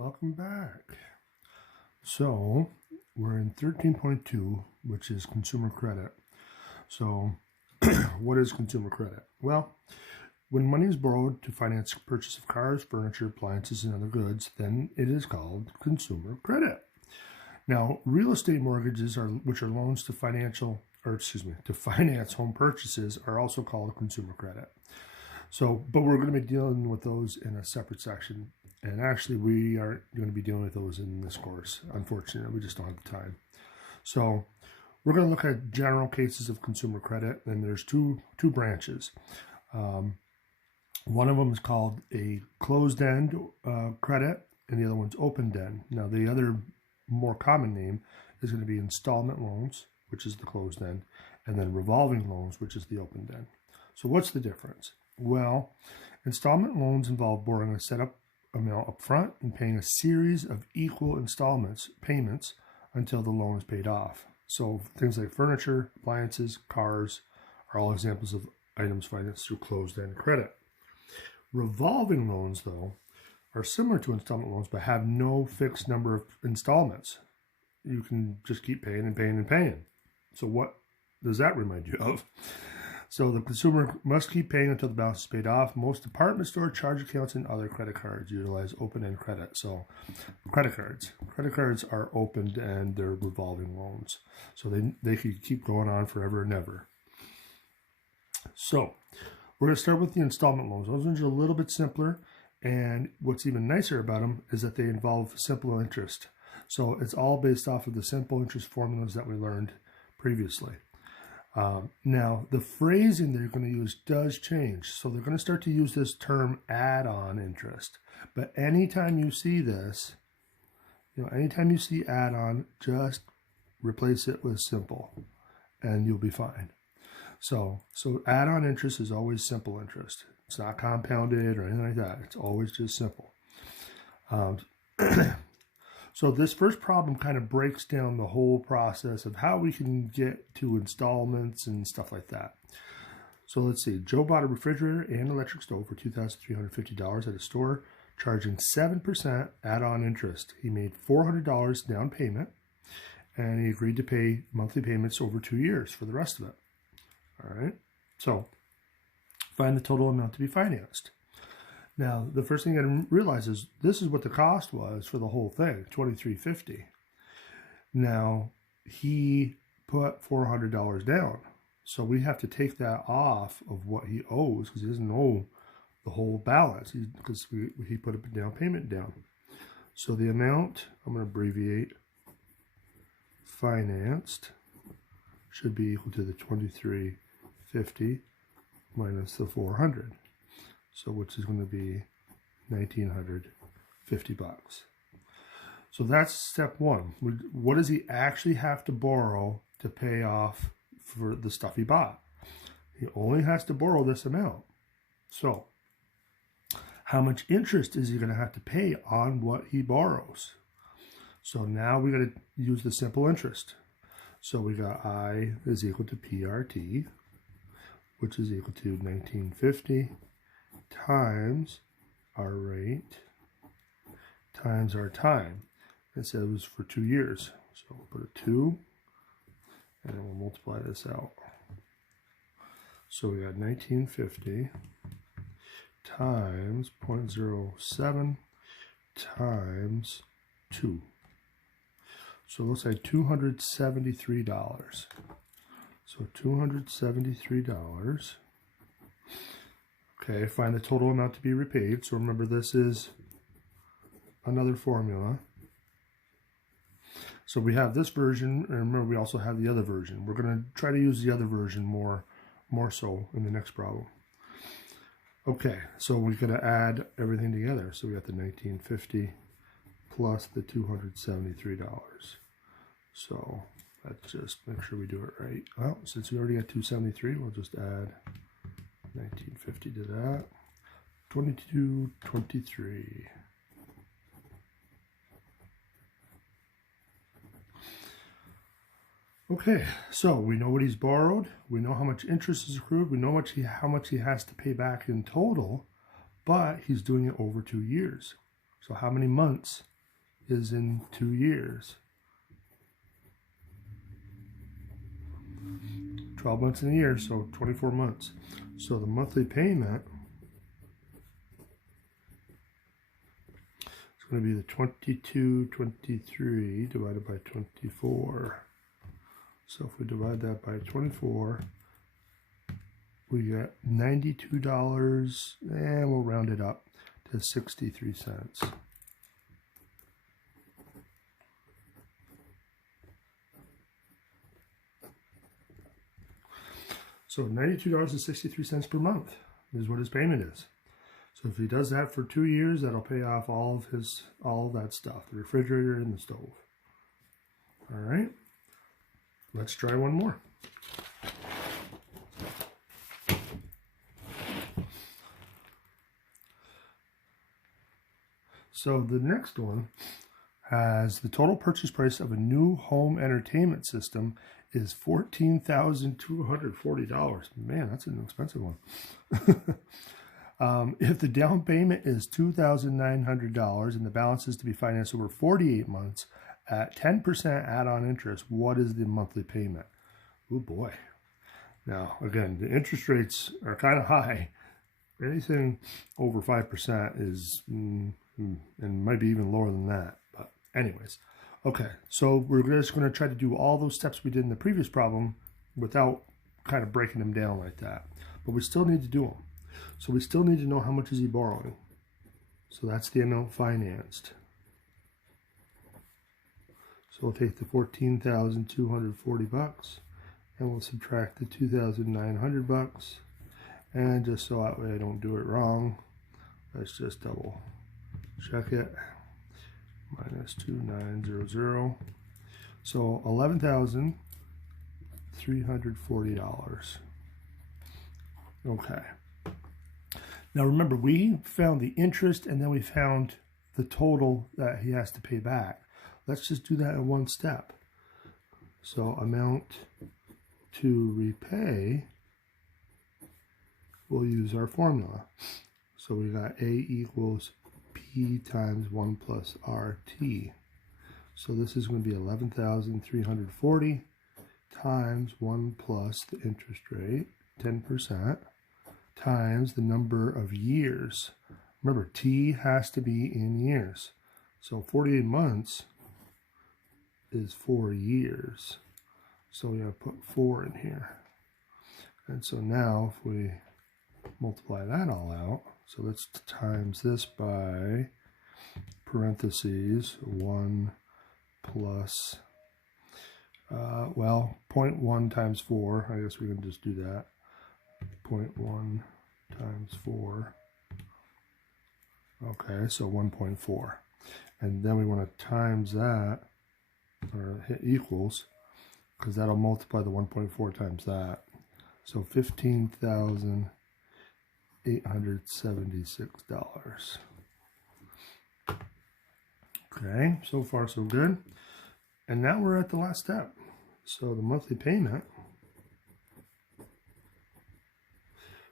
Welcome back. So we're in 13.2, which is consumer credit. So what is consumer credit? Well, when money is borrowed to finance the purchase of cars, furniture, appliances, and other goods, then it is called consumer credit. Now, real estate mortgages, which are loans to finance home purchases, are also called consumer credit. So, but we're going to be dealing with those in a separate section. And actually, we aren't going to be dealing with those in this course. Unfortunately, we just don't have the time. So we're going to look at general cases of consumer credit, and there's two branches. One of them is called a closed-end credit, and the other one's open-end. Now, the other more common name is going to be installment loans, which is the closed-end, and then revolving loans, which is the open-end. So what's the difference? Well, installment loans involve borrowing a set-up amount up front and paying a series of equal payments until the loan is paid off. So things like furniture, appliances, cars are all examples of items financed through closed-end credit. Revolving loans, though, are similar to installment loans but have no fixed number of installments. You can just keep paying and paying and paying. So what does that remind you of? So the consumer must keep paying until the balance is paid off. Most department store charge accounts and other credit cards utilize open-end credit. So credit cards are opened and they're revolving loans. So they could keep going on forever and ever. So we're going to start with the installment loans. Those ones are a little bit simpler. And what's even nicer about them is that they involve simple interest. So it's all based off of the simple interest formulas that we learned previously. Now, the phrasing that you're going to use does change. So they're going to start to use this term add-on interest. But anytime you see this, anytime you see add-on, just replace it with simple and you'll be fine. So add-on interest is always simple interest. It's not compounded or anything like that. It's always just simple. So this first problem kind of breaks down the whole process of how we can get to installments and stuff like that. So let's see. Joe bought a refrigerator and electric stove for $2,350 at a store, charging 7% add-on interest. He made $400 down payment, and he agreed to pay monthly payments over 2 years for the rest of it. All right. So find the total amount to be financed. Now, the first thing I didn't realize is this is what the cost was for the whole thing, $2,350. Now, he put $400 down. So we have to take that off of what he owes because he doesn't owe the whole balance because he put a down payment down. So the amount, I'm going to abbreviate, financed should be equal to the $2,350 minus the $400. So which is going to be $1,950. So that's step one. What does he actually have to borrow to pay off for the stuff he bought? He only has to borrow this amount. So how much interest is he going to have to pay on what he borrows? So now we got to use the simple interest. So we got I is equal to PRT, which is equal to $1,950 times our rate times our time. It said it was for 2 years. So we'll put a 2 and then we'll multiply this out. So we got 1950 times 0.07 times 2. So it looks like $273. So $273. Okay, find the total amount to be repaid. So remember, this is another formula. So we have this version, and remember we also have the other version. We're going to try to use the other version more so in the next problem. Okay, so we're going to add everything together. So we got the $1,950 plus the $273. So let's just make sure we do it right. Well, since we already got $273, we'll just add 1950 to that. 2223. Okay, so we know what he's borrowed. We know how much interest is accrued. We know how much he has to pay back in total, but he's doing it over 2 years. So how many months is in 2 years. 12 months in a year, so 24 months. So the monthly payment is going to be the 22.23 divided by 24. So if we divide that by 24, we get $92, and we'll round it up to 63 cents. So $92.63 per month is what his payment is. So if he does that for 2 years, that'll pay off all of that stuff, the refrigerator and the stove. All right, let's try one more. So the next one has the total purchase price of a new home entertainment system is $14,240. Man, that's an expensive one. If the down payment is $2,900 and the balance is to be financed over 48 months at 10% add-on interest, what is the monthly payment? Oh boy. Now, again, the interest rates are kind of high. Anything over 5% is, and might be even lower than that. But anyways, okay, so we're just going to try to do all those steps we did in the previous problem without kind of breaking them down like that. But we still need to do them. So we still need to know how much is he borrowing. So that's the amount financed. So we'll take the $14,240 and we'll subtract the $2,900. And just so that way I don't do it wrong, let's just double check it. Minus 2,900. So $11,340. Okay. Now remember, we found the interest and then we found the total that he has to pay back. Let's just do that in one step. So amount to repay, we'll use our formula. So we got A equals P times 1 plus RT. So this is going to be 11,340 times 1 plus the interest rate, 10%, times the number of years. Remember, T has to be in years. So 48 months is 4 years. So we have to put 4 in here. And so now if we multiply that all out, so let's times this by parentheses 1 plus, 0.1 times 4. I guess we can just do that. 0.1 times 4. Okay, so 1.4. And then we want to times that, or hit equals, because that'll multiply the 1.4 times that. So $15,876. Okay, so far so good. And now we're at the last step. So the monthly payment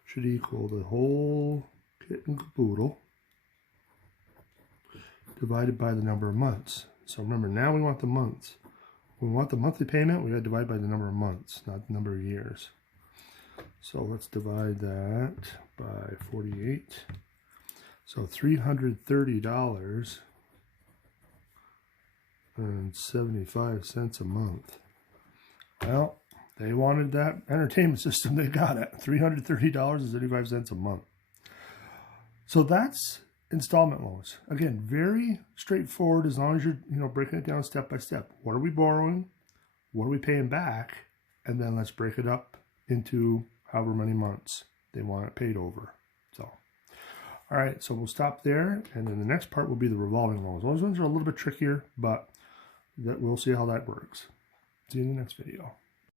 should equal the whole kit and caboodle divided by the number of months. So remember, now we want the months. When we want the monthly payment, we got to divide by the number of months, not the number of years. So let's divide that by 48. So $330.75 a month. Well, they wanted that entertainment system. They got it. $330.75 a month. So that's installment loans. Again, very straightforward as long as you're breaking it down step by step. What are we borrowing? What are we paying back? And then let's break it up into however many months they want it paid over. So, all right, so we'll stop there. And then the next part will be the revolving loans. Those ones are a little bit trickier, but we'll see how that works. See you in the next video.